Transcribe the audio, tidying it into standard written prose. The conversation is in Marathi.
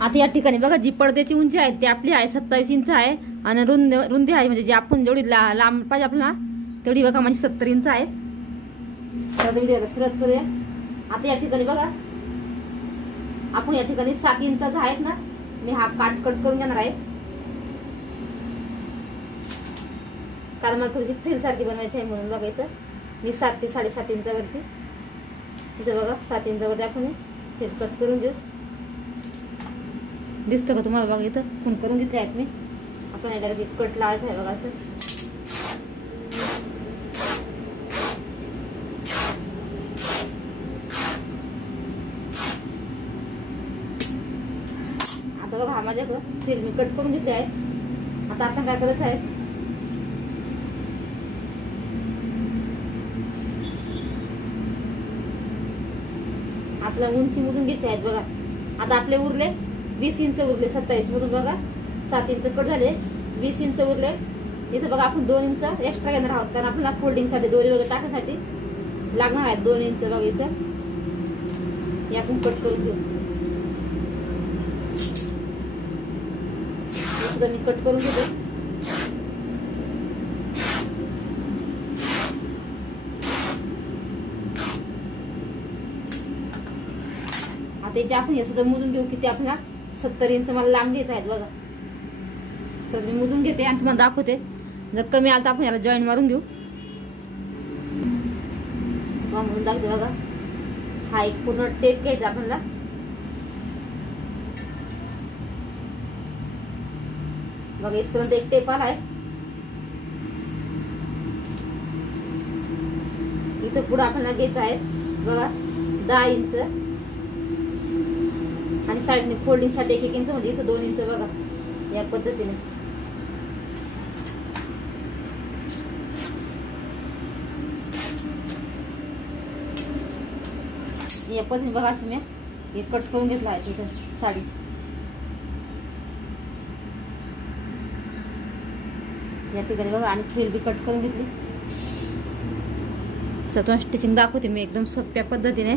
आता या ठिकाणी बघा जी पडद्याची उंची आहे ती आपली आहे 27 इंच आहे आणि रुंदी आहे म्हणजे जी आपण जेवढी लांब पाहिजे आपल्याला तेवढी बघा म्हणजे 70 इंच आहे। तर व्हिडिओला सुरुवात करूया। आता या ठिकाणी बघा आपण या ठिकाणी 7 इंचाचा आहेत ना, मी हा कट करून घेणार आहे कारण मला थोडीशी फ्रिल सारखी बनवायची आहे म्हणून बघा इथं मी 7 ते 7.5 इंचावरती इथं बघा 7 इंचावरती आपण हे कट करून घेऊ। दिसतं का तुम्हाला बघा इथं खून करून घेतले आहेत मी। आपण याला कट लावायचं आहे बघा असं। आता बघा हा माझ्याकडं फ्रिल मी कट करून घेतले आहे। आता आपण काय करायचं आहे आपला उंची मोजून घ्यायची आहेत बघा। आता आपले उरले 20 इंच उरले 27 मधून बघा 7 इंच कट झाले 20 इंच उरले। इथं बघा आपण 2 इंच एक्स्ट्रा घेणार आहोत कारण आपल्याला फोल्डिंग साठी दोरी वगैरे टाकण्यासाठी लागणार आहेत 2 इंच बघा इथं हे आपण कट करून घेऊ। सुद्धा मी कट करून घेतो। आता याचे आपण हे सुद्धा मोजून घेऊ किती आपल्याला 70 इंच मला लांब घ्यायचं आहे बघा। तर मी मोजून घेते आणि तुम्हाला दाखवते जर कमी आलं तर आपण याला जॉईंट मारून घेऊ। म्हणून दाखवते बघा हा एक पूर्ण टेप घ्यायचा आपल्याला बघा इथपर्यंत एक टेप आला आहे। इथं पुढे आपल्याला घ्यायचं आहे बघा 10 इंच आणि साईडने फोल्डिंग साठी 1 इंच म्हणजे इथं 2 इंच बघा या पद्धतीने। या पद्धतीने बघा असं मी हे कट करून घेतला आहे तिथं साडी। या ठिकाणी बघा आणि फ्रिल बी कट करून घेतली। तर तुम्हाला स्टिचिंग दाखवते मी एकदम सोप्या पद्धतीने।